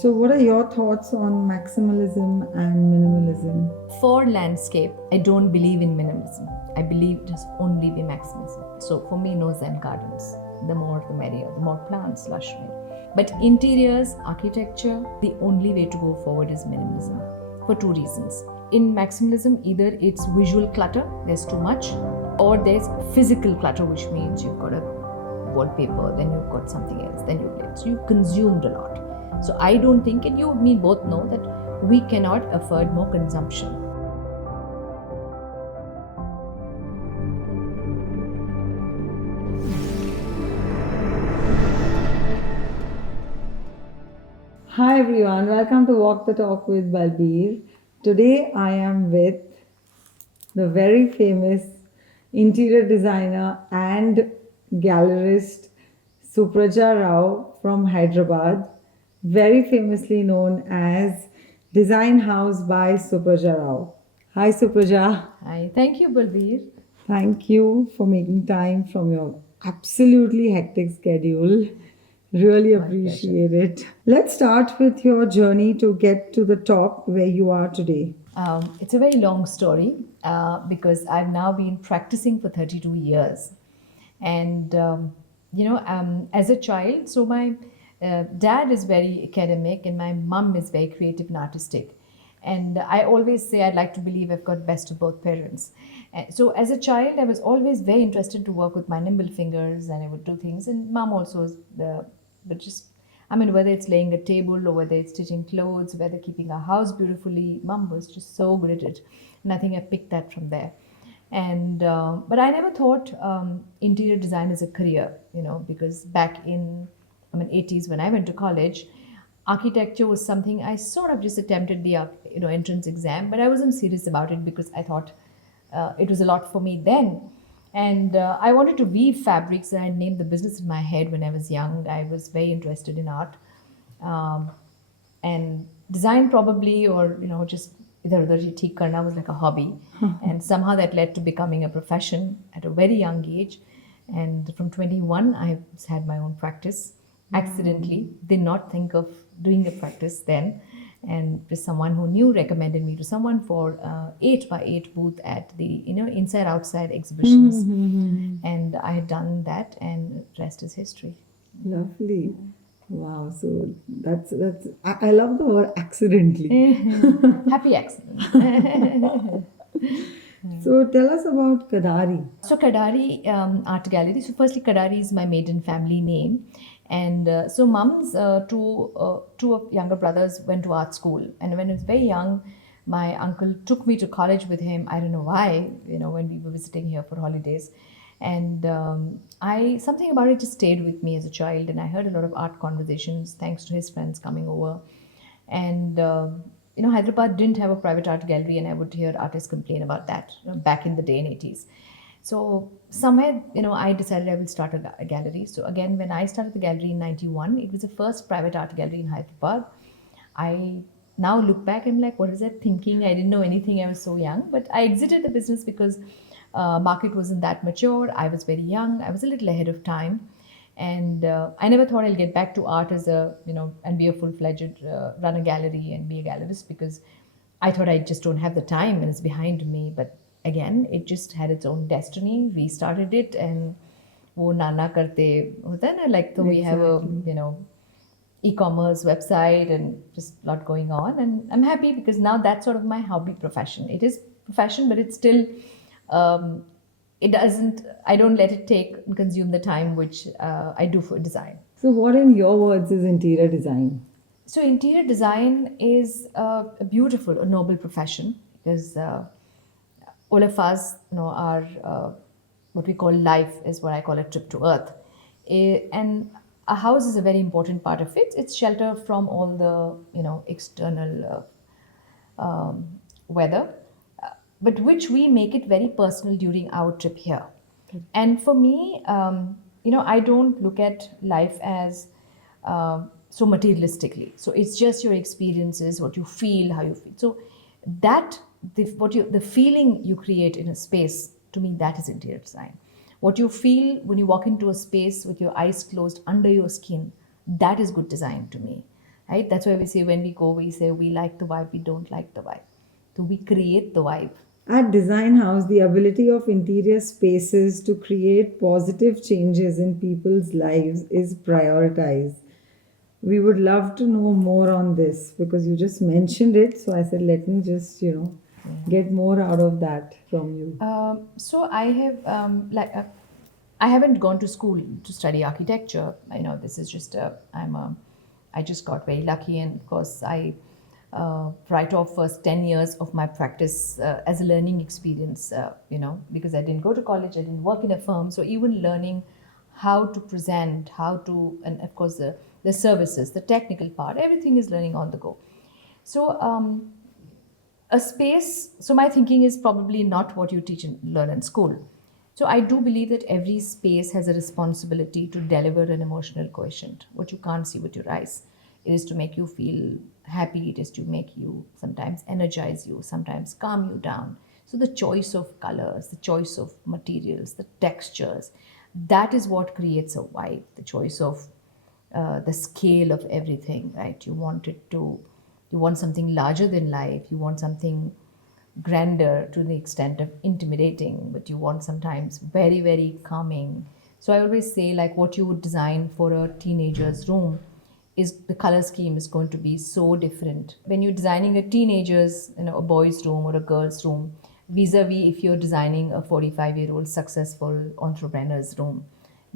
So, what are your thoughts on maximalism and minimalism? For landscape, I don't believe in minimalism. I believe it has only be maximalism. So for me, no Zen gardens. The more the merrier, the more plants, lush way. But interiors, architecture, the only way to go forward is minimalism for two reasons. In maximalism, either it's visual clutter, there's too much, or there's physical clutter, which means you've got a wallpaper, then you've got something else, then you consumed a lot. So I don't think, and you and me both know that we cannot afford more consumption. Hi everyone, welcome to Walk the Talk with Bulbeer. Today I am with the very famous interior designer and gallerist Supraja Rao from Hyderabad, very famously known as Design House by Supraja Rao. Hi Supraja. Hi, thank you, Bulbeer. Thank you for making time from your absolutely hectic schedule. Really appreciate it. Let's start with your journey to get to the top where you are today. It's a very long story because I've now been practicing for 32 years. And, as a child, so my dad is very academic and my mum is very creative and artistic. And I always say I'd like to believe I've got best of both parents. And so as a child, I was always very interested to work with my nimble fingers and I would do things. And mom also is but just, I mean, whether it's laying a table or whether it's stitching clothes, whether keeping our house beautifully, mom was just so good at it. And I think I picked that from there. And but I never thought interior design as a career, because back in 80s when I went to college, architecture was something I sort of just attempted the entrance exam, but I wasn't serious about it because I thought it was a lot for me then. And I wanted to weave fabrics, and I named the business in my head when I was young. I was very interested in art and design, probably, or just idhar udhar hi theek karna was like a hobby. And somehow that led to becoming a profession at a very young age. And from 21, I had my own practice. Accidentally, did not think of doing a practice then, and just someone who knew recommended me to someone for 8x8 booth at the inside outside exhibitions. And I had done that, and rest is history. Lovely. Wow. So I love the word accidentally. Happy accident. So tell us about Kadari. So Kadari Art Gallery. So firstly, Kadari is my maiden family name, and so mom's two of younger brothers went to art school, and when I was very young, my uncle took me to college with him. I don't know why, when we were visiting here for holidays, and I something about it just stayed with me as a child, and I heard a lot of art conversations thanks to his friends coming over, and. Hyderabad didn't have a private art gallery, and I would hear artists complain about that back in the day in 80s. So somewhere, I decided I will start a gallery. So again, when I started the gallery in 91, it was the first private art gallery in Hyderabad. I now look back, I'm like, what was I thinking? I didn't know anything. I was so young, but I exited the business because market wasn't that mature. I was very young. I was a little ahead of time. And I never thought I'll get back to art as and be a full-fledged, run a gallery and be a gallerist, because I thought I just don't have the time and it's behind me. But again, it just had its own destiny, restarted it, and wo nana karte hota hai na, like, so we have a, e-commerce website and just a lot going on. And I'm happy because now that's sort of my hobby profession. It is profession, but it's still, I don't let it take and consume the time which I do for design. So, what in your words is interior design? So, interior design is a beautiful, a noble profession, because all of us, are what we call life is what I call a trip to earth. And a house is a very important part of it. It's shelter from all the, external weather, but which we make it very personal during our trip here. And for me, I don't look at life as so materialistically. So it's just your experiences, what you feel, how you feel. So that the feeling you create in a space, to me, that is interior design. What you feel when you walk into a space with your eyes closed under your skin, that is good design to me. right? That's why we say when we go, we say we like the vibe, we don't like the vibe. So we create the vibe. At Design House, the ability of interior spaces to create positive changes in people's lives is prioritized. We would love to know more on this because you just mentioned it. So I said, let me just, get more out of that from you. So I have I haven't gone to school to study architecture. I know this is just I just got very lucky, and of course I right off first 10 years of my practice as a learning experience. Because I didn't go to college, I didn't work in a firm, so even learning how to present, how to, and of course the services, the technical part, everything is learning on the go. So a space, so my thinking is probably not what you teach and learn in school. So I do believe that every space has a responsibility to deliver an emotional quotient, what you can't see with your eyes. It is to make you feel happy, it is to make you sometimes energize you, sometimes calm you down. So the choice of colors, the choice of materials, the textures, that is what creates a vibe. The choice of the scale of everything, right? You want something larger than life, you want something grander to the extent of intimidating, but you want sometimes very, very calming. So I always say, like, what you would design for a teenager's room is the color scheme is going to be so different. When you're designing a teenager's, a boy's room or a girl's room, vis-a-vis if you're designing a 45-year-old successful entrepreneur's room,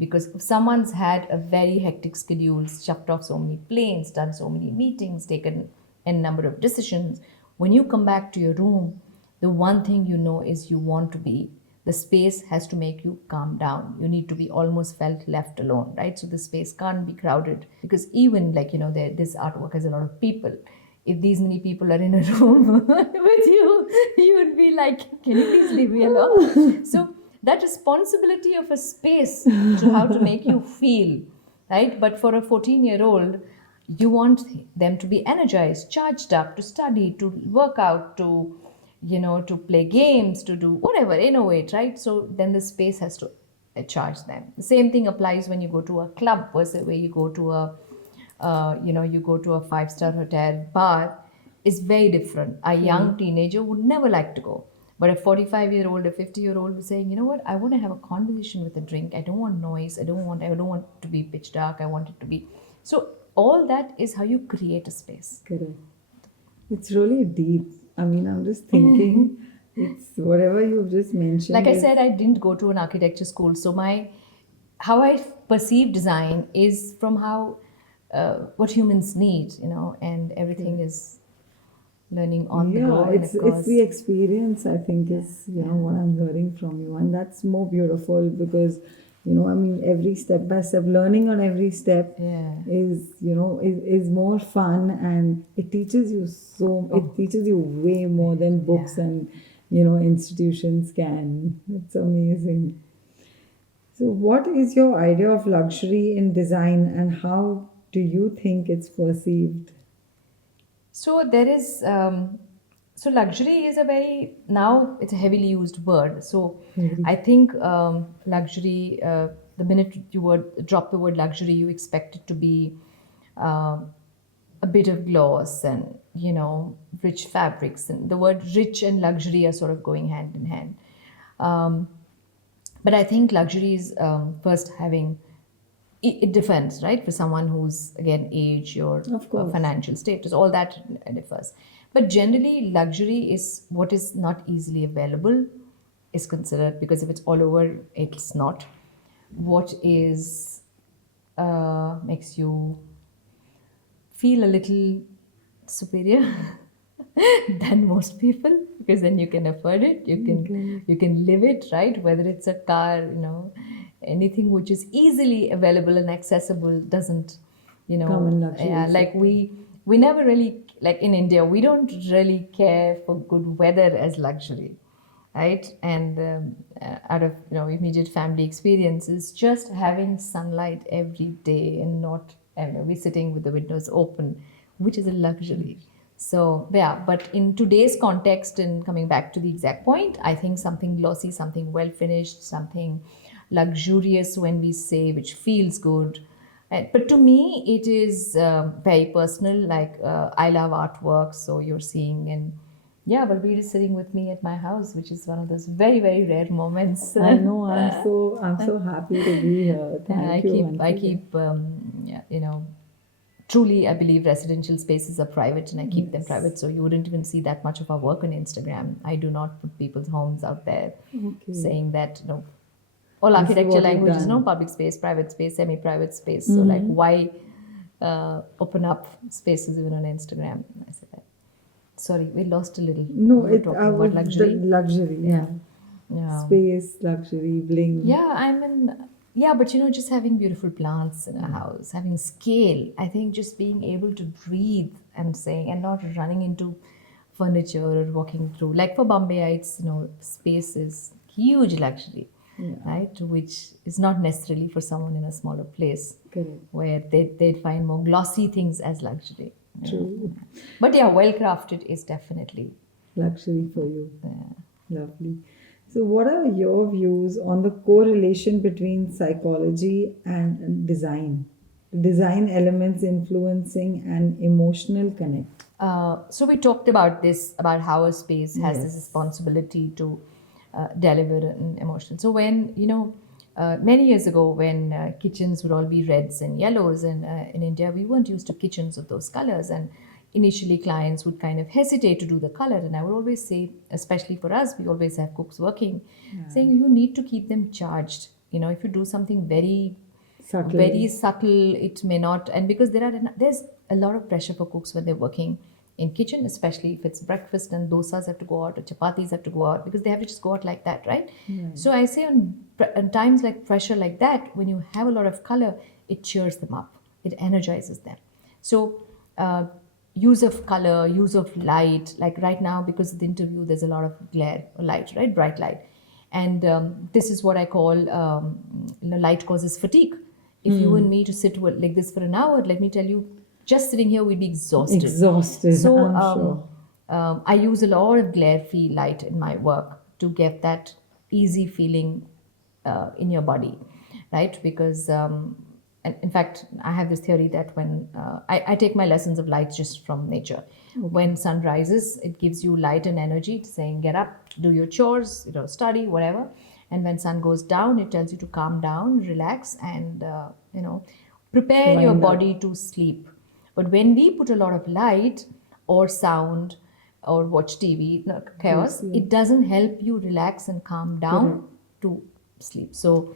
because if someone's had a very hectic schedule, shuffled off so many planes, done so many meetings, taken a number of decisions, when you come back to your room, the one thing you know is you want to be, the space has to make you calm down. You need to be almost felt left alone, right? So the space can't be crowded, because even like, this artwork has a lot of people. If these many people are in a room with you, you would be like, can you please leave me alone? So that responsibility of a space to how to make you feel, right? But for a 14-year-old, you want them to be energized, charged up, to study, to work out, to play games, to do whatever, innovate, right? So then the space has to charge them. The same thing applies when you go to a club versus where you go to you go to a five-star hotel bar. Is very different. A young teenager would never like to go. But a 45-year-old, a 50-year-old is saying, you know what, I want to have a conversation with a drink. I don't want noise. I don't want it to be pitch dark. I want it to be. So all that is how you create a space. Correct. It's really deep. I mean, I'm just thinking, it's whatever you've just mentioned. Like I said, I didn't go to an architecture school. So how I perceive design is from how what humans need, and everything is learning on the go. And it's the experience, I think, is what I'm hearing from you, and that's more beautiful because I mean, every step by step learning on every step is more fun, and it teaches you it teaches you way more than books and institutions can. It's amazing. So what is your idea of luxury in design, and how do you think it's perceived? So there is, so luxury is now it's a heavily used word. So I think luxury, the minute you drop the word luxury, you expect it to be a bit of gloss and, rich fabrics. And the word rich and luxury are sort of going hand in hand. But I think luxury is first having, it differs, right? For someone who's, again, age or financial status, all that differs. But generally, luxury is what is not easily available, is considered, because if it's all over, it's not. What is makes you feel a little superior than most people, because then you can afford it, you can live it, right? Whether it's a car, anything which is easily available and accessible doesn't, Come in luxury. like we never really, like in India, we don't really care for good weather as luxury, right? And out of immediate family experiences, just having sunlight every day and not we sitting with the windows open, which is a luxury. So yeah, but in today's context, and coming back to the exact point, I think something glossy, something well finished, something luxurious, when we say, which feels good, But to me, it is very personal. Like I love artwork, so you're seeing, and yeah, Balbir is sitting with me at my house, which is one of those very very rare moments. I know. I'm so happy to be here. I Thank you keep once I again. keep yeah, truly I believe residential spaces are private, and I keep them Yes. private, so you wouldn't even see that much of our work on Instagram. I do not put people's homes out there Okay. saying that all This is architecture what you've language is no done. public space, private space, semi-private space. So like Mm-hmm. why open up spaces even on Instagram? I said that. Sorry, we lost a little. No, We were I talking was about the luxury. luxury. Yeah. Yeah. Yeah. Space, luxury, bling. Yeah, yeah, but just having beautiful plants in a house, having scale. I think just being able to breathe, I'm saying, and not running into furniture or walking through. Like for Bombayites, space is huge luxury, Yeah. right? Which is not necessarily for someone in a smaller place Correct. where they'd find more glossy things as luxury. True. But yeah, well crafted is definitely. Luxury for you. Uh, Lovely. So, what are your views on the correlation between psychology and design? Design elements influencing an emotional connect. so we talked about this, about how a space has this Yes. responsibility to deliver an emotion. So when many years ago, when kitchens would all be reds and yellows, and in India we weren't used to kitchens of those colors, and initially clients would kind of hesitate to do the color, and I would always say, especially for us, we always have cooks working, saying you need to keep them charged. If you do something very Subtle. subtle, it may not. And because there's a lot of pressure for cooks when they're working in kitchen, especially if it's breakfast and dosas have to go out or chapatis have to go out, because they have to just go out like that, right? Right. So I say on times like pressure like that, when you have a lot of color, it cheers them up, it energizes them. So use of color, use of light, like right now, because of the interview there's a lot of glare or light, right? Bright light. And this is what I call light causes fatigue. If you and me to sit like this for an hour, let me tell you, just sitting here we'd be exhausted. Exhausted, So I'm sure. I use a lot of glare-free light in my work to get that easy feeling in your body, right? Because and in fact, I have this theory that when I take my lessons of light just from nature. When sun rises, it gives you light and energy, saying get up, do your chores, study, whatever. And when sun goes down, it tells you to calm down, relax, and prepare your Wind up. body to sleep. But when we put a lot of light or sound or watch TV, chaos, Yes, it doesn't help you relax and calm correct. down to sleep. So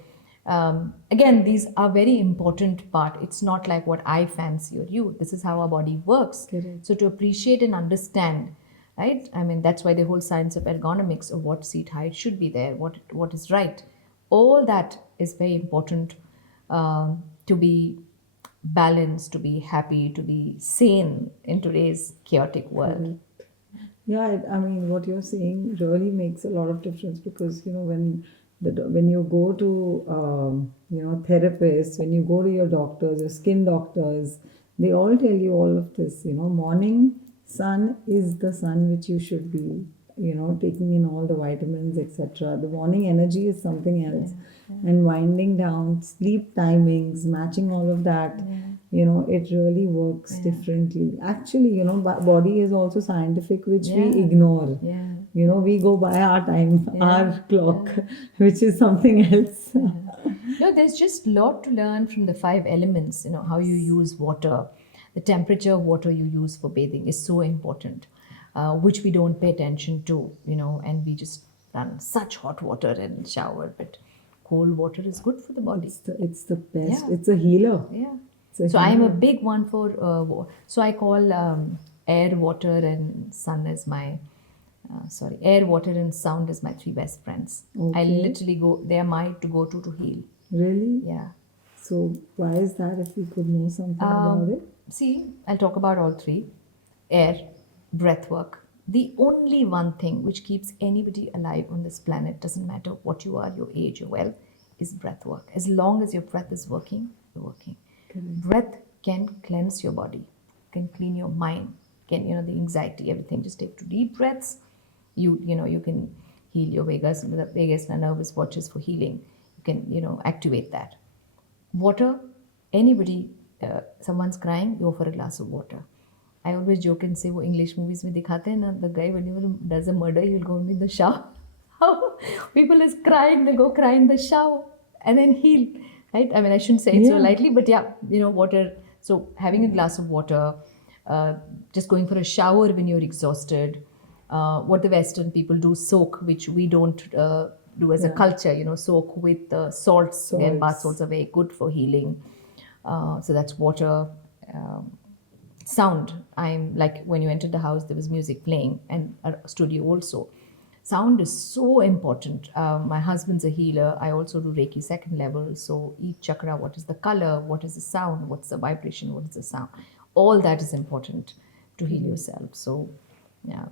again, these are very important part. It's not like what I fancy or you. This is how our body works. Correct. So to appreciate and understand, right? I mean, that's why the whole science of ergonomics, of what seat height should be there, what is right. All that is very important to be balanced, to be happy, to be sane in today's chaotic world. Correct. Yeah, I mean, what you're saying really makes a lot of difference because when you go to therapists, when you go to your doctors, your skin doctors, they all tell you all of this. Morning sun is the sun which you should be taking in all the vitamins, etc. The morning energy is something else, and winding down, sleep timings, matching all of that. It really works differently. Actually, body is also scientific, which we Yeah. ignore. Yeah. We go by our time, Yeah. our clock, which is something else. No, there's just a lot to learn from the five elements, how you use water. The temperature of water you use for bathing is so important, which we don't pay attention to, and we just run such hot water and shower, but cold water is good for the body. It's the best. Yeah. It's a healer. Yeah. It's a So I'm a healer. big one for, so I call air, water, and sun as my, sorry, air, water, and sound as my three best friends. I Okay. literally they are my to go to heal. Really? Yeah. So why is that? If we could know something about it. See, I'll talk about all three. Air, breath work. The only one thing which keeps anybody alive on this planet, doesn't matter what you are, your age, your wealth, is breath work. As long as your breath is working, you're working. Correct. Breath can cleanse your body, can clean your mind, can, the anxiety, everything. Just take 2 deep breaths. You can heal your vagus nervous watches for healing. You can, activate that. Water, anybody, someone's crying, go for a glass of water. I always joke and say, वो English movies में दिखाते हैं ना, the guy when he does a murder, he will go in the shower. How people is crying, they go cry in the shower and then heal, right? I mean, I shouldn't say it so Yeah. lightly, but yeah, water. So having a glass of water, just going for a shower when you're exhausted. What the Western people do, soak, which we don't do as a Yeah. culture. Soak with salts. Again, bath Salts. salts are very good for healing. So that's water. Sound. I'm like when you entered the house, there was music playing and a studio also. Sound is so important. My husband's a healer. I also do Reiki second level. So each chakra, what is the color, what is the sound, what's the vibration, what is the sound, all that is important to heal yourself. So yeah,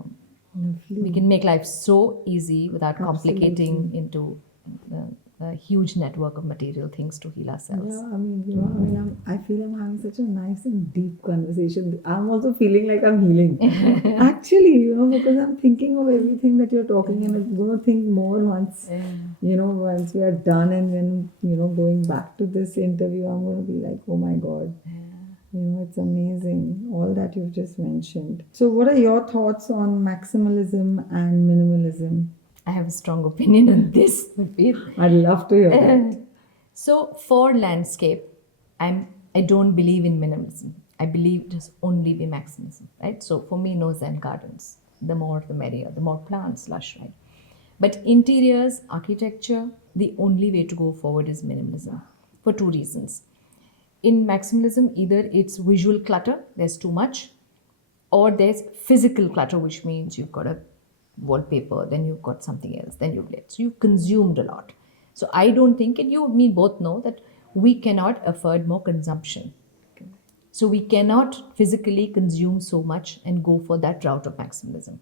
we can make life so easy without complicating into a huge network of material things to heal ourselves. Yeah, I mean, I feel I'm having such a nice and deep conversation. I'm also feeling like I'm healing. Actually, because I'm thinking of everything that you're talking, and I'm going to think more once, once we are done, and then, going back to this interview, I'm going to be like, oh my God. It's amazing, all that you've just mentioned. So, what are your thoughts on maximalism and minimalism? I have a strong opinion on this, Bulbeer. I'd love to hear that. So for landscape, I don't believe in minimalism. I believe it is only be maximalism, right? So for me, no Zen gardens. The more the merrier, the more plants, lush, right? But interiors, architecture, the only way to go forward is minimalism for two reasons. In maximalism, either it's visual clutter, there's too much, or there's physical clutter, which means you've got a wallpaper, then you've got something else, then you've lit. So you've consumed a lot. So I don't think, and you and me both know that we cannot afford more consumption. So we cannot physically consume so much and go for that route of maximalism.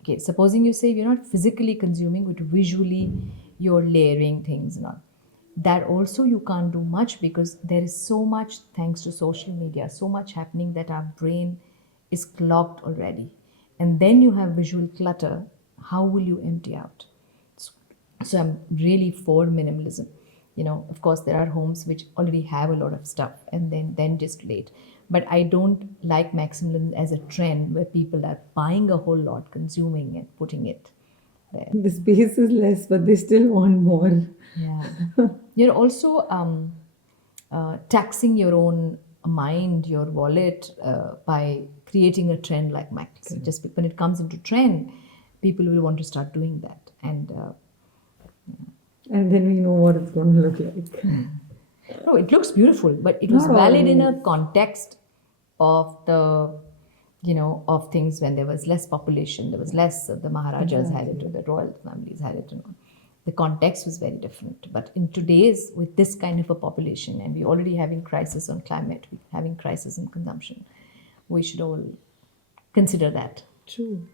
Okay, supposing you say you're not physically consuming, but visually you're layering things and all. That also you can't do much because there is so much, thanks to social media, so much happening that our brain is clogged already. And then you have visual clutter. How will you empty out? So I'm really for minimalism. Of course, there are homes which already have a lot of stuff and then just late. But I don't like maximalism as a trend where people are buying a whole lot, consuming and putting it there. The space is less, but they still want more. Yeah. You're also taxing your own mind, your wallet, by creating a trend like Max. Okay. Just when it comes into trend, people will want to start doing that. And then we know what it's going to look like. No, it looks beautiful, but it was Not valid in a always. context of the, of things when there was less population, there was less, the Maharajas had it, or the royal families had it, and all. The context was very different. But in today's, with this kind of a population, and we're already having crisis on climate, we're having crisis in consumption, we should all consider that. True.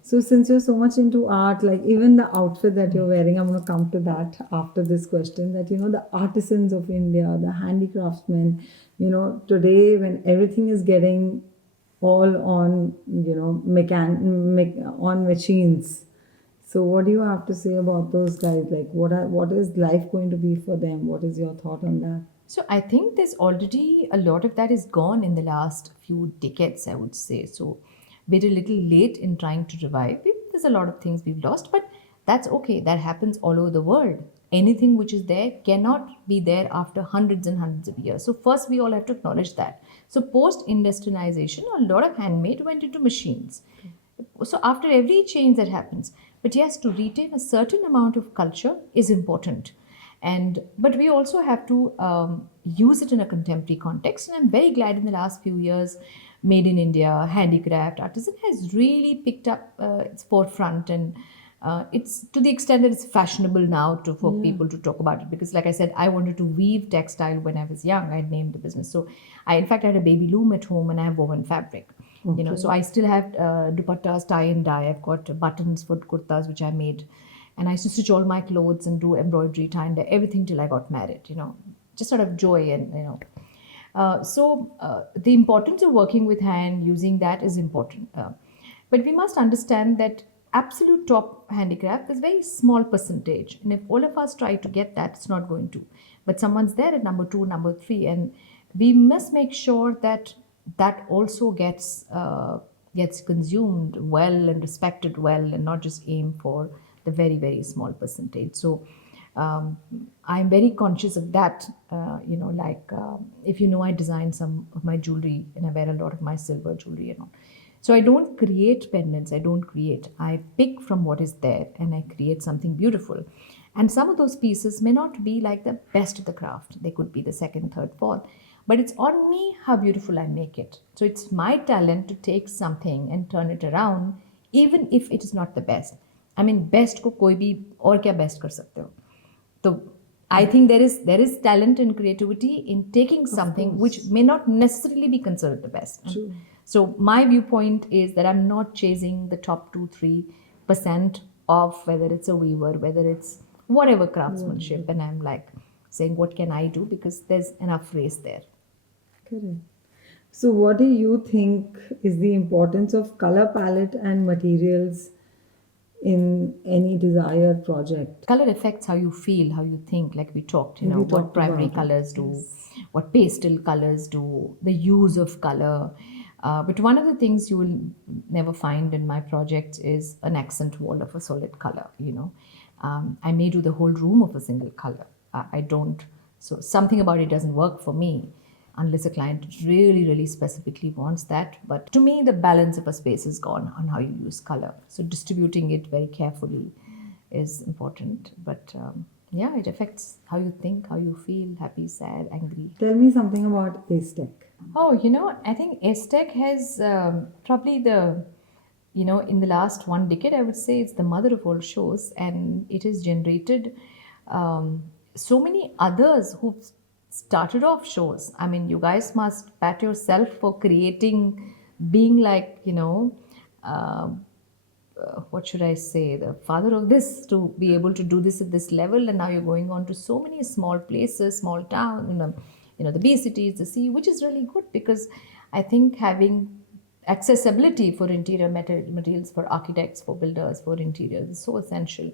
So since you're so much into art, like even the outfit that you're wearing, I'm going to come to that after this question, that, the artisans of India, the handicraftsmen, today when everything is getting all on, on machines. So what do you have to say about those guys? Like what is life going to be for them? What is your thought on that? So I think there's already a lot of that is gone in the last few decades, I would say. So we're a little late in trying to revive it. There's a lot of things we've lost, but that's okay. That happens all over the world. Anything which is there cannot be there after hundreds and hundreds of years. So first we all have to acknowledge that. So post-industrialization, a lot of handmade went into machines. So after every change that happens, but yes, to retain a certain amount of culture is important. But we also have to use it in a contemporary context. And I'm very glad in the last few years, Made in India, handicraft, artisan has really picked up its forefront, and it's to the extent that it's fashionable now for people to talk about it. Because, like I said, I wanted to weave textile when I was young. I named the business. So, in fact, I had a baby loom at home, and I have woven fabric. Okay. So I still have dupattas, tie and dye. I've got buttons for kurtas which I made, and I used to stitch all my clothes and do embroidery, tie and dye, everything till I got married. Just out of joy and. The importance of working with hand, using that is important. But we must understand that absolute top handicraft is very small percentage. And if all of us try to get that, it's not going to. but someone's there at number 2, number 3, and we must make sure that that also gets consumed well and respected well, and not just aim for the very, very small percentage. So um, I'm very conscious of that. If you know, I design some of my jewelry and I wear a lot of my silver jewelry and all. So I don't create pendants, I don't create. I pick from what is there and I create something beautiful. And some of those pieces may not be like the best of the craft. They could be the second, third, fourth. But it's on me how beautiful I make it. So it's my talent to take something and turn it around, even if it is not the best. I mean, best को कोई भी और क्या best कर सकते हो? So I think there is talent and creativity in taking something which may not necessarily be considered the best. True. So my viewpoint is that I'm not chasing the top 2-3% of whether it's a weaver, whether it's whatever craftsmanship, and I'm like saying what can I do, because there's enough race there. Correct. So, what do you think is the importance of color palette and materials in any desired project? Color affects how you feel, how you think, like we talked, We what talked primary about it. colors do, what pastel colors do, the use of color. But one of the things you will never find in my projects is an accent wall of a solid color. I may do the whole room of a single color. I don't, so something about it doesn't work for me unless a client really, really specifically wants that. But to me, the balance of a space is gone on how you use color. So distributing it very carefully is important. But yeah, it affects how you think, how you feel, happy, sad, angry. Tell me something about Acetech. Oh, I think Acetech has probably in the last 1 decade, I would say it's the mother of all shows, and it has generated so many others who've started off shows. I mean, you guys must pat yourself for creating, being like, what should I say, the father of this, to be able to do this at this level. And now you're going on to so many small places, small town, the B cities, the sea, which is really good, because I think having accessibility for interior materials for architects, for builders, for interiors is so essential.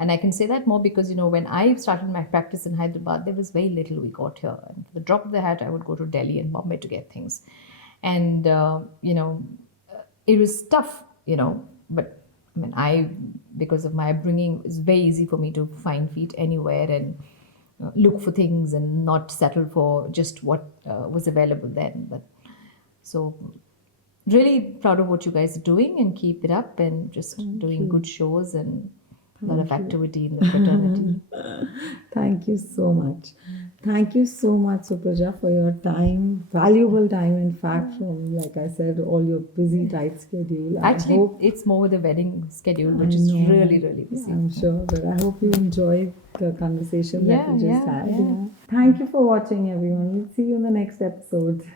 And I can say that more because, when I started my practice in Hyderabad, there was very little we got here. And for the drop of the hat, I would go to Delhi and Bombay to get things. And, it was tough, but I mean, because of my upbringing, it's very easy for me to find feet anywhere and look for things and not settle for just what was available then. But so really proud of what you guys are doing, and keep it up, and just doing good shows and a lot of activity in the fraternity. Thank you so much. Thank you so much, Supraja, for your time, valuable time, in fact, from, like I said, all your busy, tight schedule. Actually, it's more the wedding schedule, which is really, really busy. I'm sure, but I hope you enjoyed the conversation that we just had. Yeah. Thank you for watching, everyone. We'll see you in the next episode.